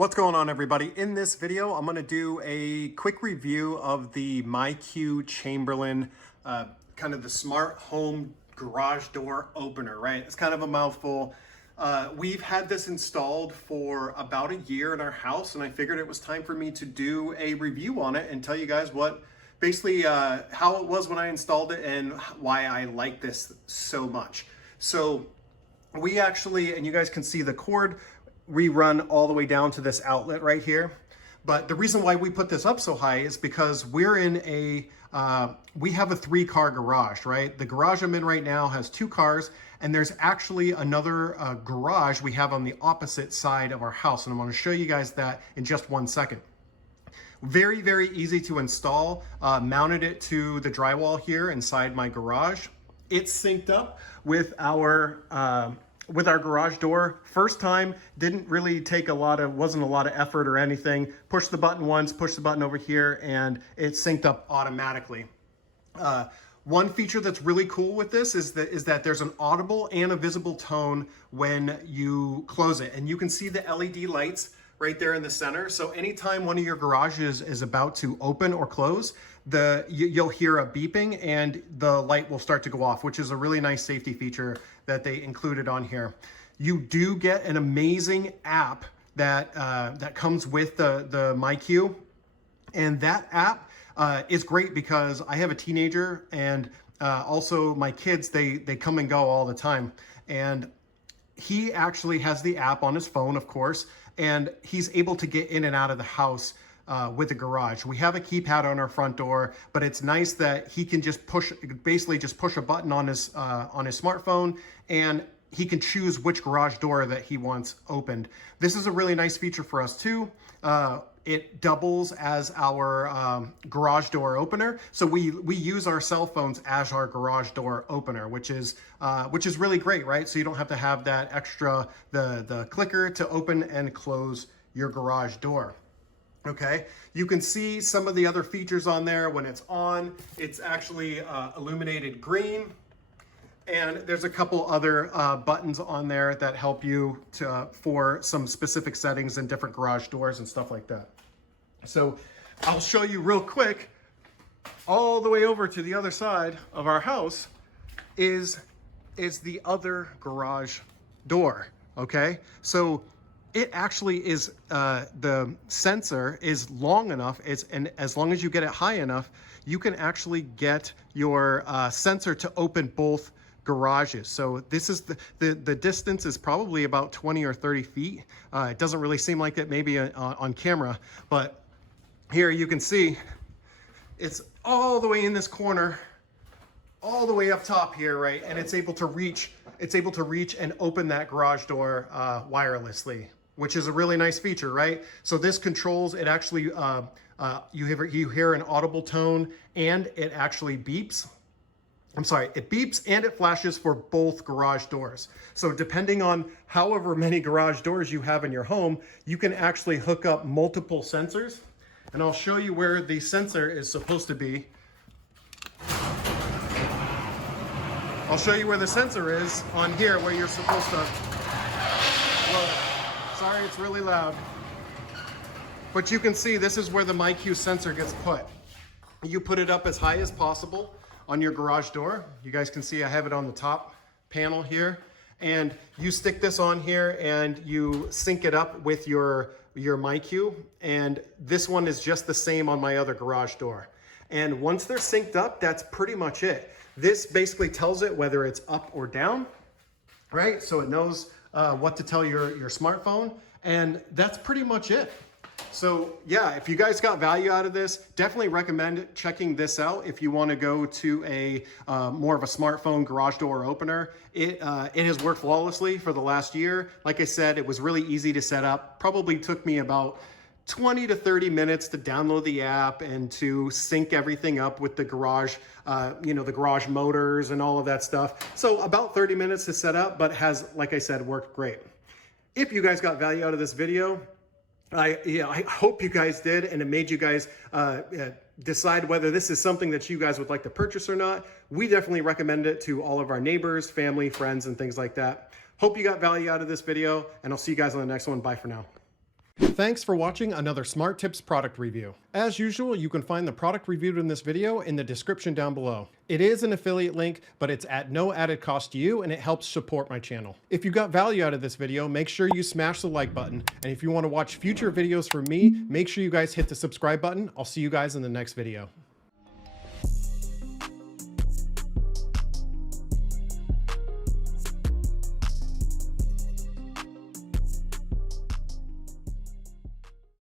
What's going on, everybody? In this video, I'm going to do a quick review of the MyQ Chamberlain, kind of the smart home garage door opener, right? It's kind of a mouthful. We've had this installed for about a year in our house, and I figured it was time for me to do a review on it and tell you guys what basically how it was when I installed it and why I like this so much. So we actually, and you guys can see the cord, we run all the way down to this outlet right here. But the reason why we put this up so high is because we're in we have a 3-car garage, right? The garage I'm in right now has 2 cars, and there's actually another garage we have on the opposite side of our house. And I'm gonna show you guys that in just 1 second. Very, very easy to install. Mounted it to the drywall here inside my garage. It's synced up with our garage door. First time, didn't really take wasn't a lot of effort or anything. Push the button once, push the button over here, and it's synced up automatically. One feature that's really cool with this is that there's an audible and a visible tone when you close it. And you can see the LED lights right there in the center. So anytime one of your garages is about to open or close, you'll hear a beeping and the light will start to go off, which is a really nice safety feature that they included on here. You do get an amazing app that comes with the MyQ, and that app is great because I have a teenager, and also my kids, they come and go all the time, and he actually has the app on his phone, of course, and he's able to get in and out of the house with the garage. We have a keypad on our front door, but it's nice that he can just basically push a button on his smartphone, and he can choose which garage door that he wants opened. This is a really nice feature for us too. It doubles as our garage door opener. So we use our cell phones as our garage door opener, which is really great, right? So you don't have to have that extra, the clicker to open and close your garage door. Okay, you can see some of the other features on there. When it's on, it's actually illuminated green. And there's a couple other buttons on there that help you for some specific settings in different garage doors and stuff like that. So I'll show you real quick. All the way over to the other side of our house is the other garage door. Okay, so it actually is, the sensor is long enough, and as long as you get it high enough, you can actually get your sensor to open both garages. So this is the distance is probably about 20 or 30 feet. It doesn't really seem like it maybe on camera, but here you can see it's all the way in this corner, all the way up top here, right? And it's able to reach and open that garage door wirelessly, which is a really nice feature, right? So this controls, it actually, you hear an audible tone, and it actually beeps. I'm sorry, it beeps and it flashes for both garage doors. So depending on however many garage doors you have in your home, you can actually hook up multiple sensors. And I'll show you where the sensor is supposed to be. I'll show you where the sensor is on here, where you're supposed to, well, sorry, it's really loud. But you can see this is where the MyQ sensor gets put. You put it up as high as possible on your garage door. You guys can see I have it on the top panel here. And you stick this on here and you sync it up with your MyQ. And this one is just the same on my other garage door. And once they're synced up, that's pretty much it. This basically tells it whether it's up or down, right? So it knows what to tell your smartphone, and that's pretty much it. So yeah, if you guys got value out of this, definitely recommend checking this out if you want to go to a more of a smartphone garage door opener. It has worked flawlessly for the last year. Like I said, it was really easy to set up. Probably took me about 20 to 30 minutes to download the app and to sync everything up with the garage, the garage motors and all of that stuff. So about 30 minutes to set up, but has, like I said, worked great. If you guys got value out of this video, I hope you guys did, and it made you guys decide whether this is something that you guys would like to purchase or not. We definitely recommend it to all of our neighbors, family, friends, and things like that. Hope you got value out of this video, and I'll see you guys on the next one. Bye for now. Thanks for watching another Smartips product review. As usual, you can find the product reviewed in this video in the description down below. It is an affiliate link, but it's at no added cost to you, and it helps support my channel. If you got value out of this video, make sure you smash the like button. And if you want to watch future videos from me, make sure you guys hit the subscribe button. I'll see you guys in the next video.